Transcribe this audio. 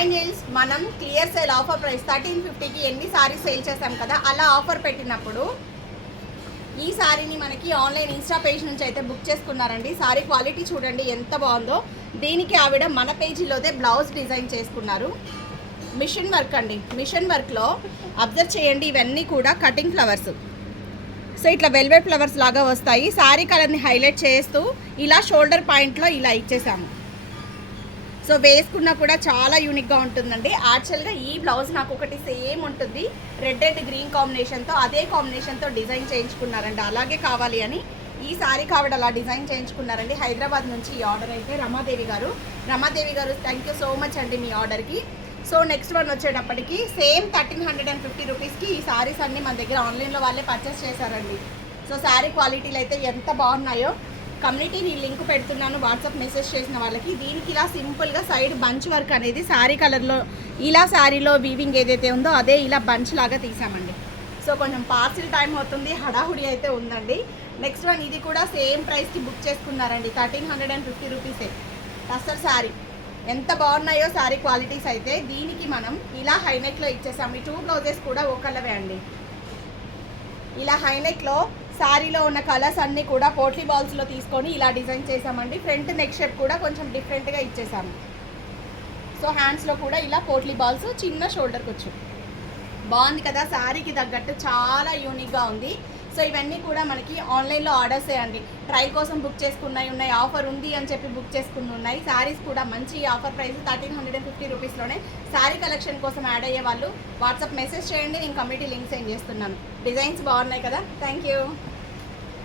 Design నీల్స్ మనం clear sale offer price thirteen ఫిఫ్టీకి ఎన్ని సారీస్ సేల్ చేసాం కదా అలా ఆఫర్ పెట్టినప్పుడు ఈ సారీని మనకి ఆన్లైన్ ఇన్స్టా పేజ్ నుంచి అయితే బుక్ చేసుకున్నారండి. సారీ క్వాలిటీ చూడండి ఎంత బాగుందో. దీనికి ఆవిడ మన పేజీలోదే బ్లౌజ్ డిజైన్ చేసుకున్నారు. మిషన్ వర్క్ అండి. మిషన్ వర్క్లో అబ్జర్వ్ చేయండి ఇవన్నీ కూడా కటింగ్ ఫ్లవర్స్. సో ఇట్లా వెల్వెట్ ఫ్లవర్స్ లాగా వస్తాయి. సారీ కలర్ని హైలైట్ చేస్తూ ఇలా షోల్డర్ పాయింట్లో ఇలా ఇచ్చేసాము. సో వేసుకున్నా కూడా చాలా యూనిక్గా ఉంటుందండి. యాక్చువల్గా ఈ బ్లౌజ్ నాకు ఒకటి సేమ్ ఉంటుంది. రెడ్ అండ్ గ్రీన్ కాంబినేషన్తో అదే కాంబినేషన్తో డిజైన్ చేయించుకున్నారండి. అలాగే కావాలి అని ఈ సారీ కావిడ అలా డిజైన్ చేయించుకున్నారండి. హైదరాబాద్ నుంచి ఈ ఆర్డర్ అయితే రమాదేవి గారు. రమాదేవి గారు థ్యాంక్ యూ సో మచ్ అండి మీ ఆర్డర్కి సో నెక్స్ట్ వన్ వచ్చేటప్పటికి same thirteen hundred and fifty రూపీస్కి ఈ సారీస్ అన్నీ మన దగ్గర ఆన్లైన్లో వాళ్ళే పర్చేస్ చేశారండి. సో శారీ క్వాలిటీలు అయితే ఎంత బాగున్నాయో కమ్యూనిటీని లింక్ పెడుతున్నాను వాట్సాప్ మెసేజ్ చేసిన వాళ్ళకి. దీనికి ఇలా సింపుల్గా సైడ్ బంచ్ వర్క్ అనేది శారీ కలర్లో ఇలా శారీలో వీవింగ్ ఏదైతే ఉందో అదే ఇలా బంచ్ లాగా తీసామండి. సో కొంచెం పార్సిల్ టైం అవుతుంది హడాహుడి అయితే ఉందండి. నెక్స్ట్ వన్ ఇది కూడా సేమ్ ప్రైస్కి బుక్ చేసుకున్నారండి థర్టీన్ హండ్రెడ్ అండ్ ఫిఫ్టీ రూపీసే. టస్సర్ శారీ. ఎంత బాగున్నాయో శారీ క్వాలిటీస్ అయితే దీనికి మనం ఇలా హైనెక్లో ఇచ్చేసాం ఈ టూ బ్లౌజెస్ కూడా ఒకళ్ళవే అండి. ఇలా హైనెక్లో శారీలో ఉన్న కలర్స్ అన్నీ కూడా పోట్లీ బాల్స్లో తీసుకొని ఇలా డిజైన్ చేసామండి ఫ్రంట్ నెక్ షేప్ కూడా కొంచెం డిఫరెంట్గా ఇచ్చేసాము. సో హ్యాండ్స్లో కూడా ఇలా పోట్లీ బాల్స్ చిన్న షోల్డర్కి వచ్చు బాగుంది కదా? శారీకి తగ్గట్టు చాలా యూనిక్గా ఉంది. సో ఇవన్నీ కూడా మనకి ఆన్లైన్లో ఆర్డర్స్ అండి. ట్రయల్ కోసం బుక్ చేసుకున్నాయి ఉన్నాయి. ఆఫర్ ఉంది అని చెప్పి బుక్ చేసుకుని ఉన్నాయి. శారీస్ కూడా మంచి offer price thirteen hundred and fifty రూపీస్లోనే sari collection కోసం యాడ్ అయ్యే వాళ్ళు. వాట్సాప్ మెసేజ్ చేయండి నేను కమ్యూనిటీ లింక్ సెండ్ చేస్తున్నాను. డిజైన్స్ బాగున్నాయి కదా? Thank you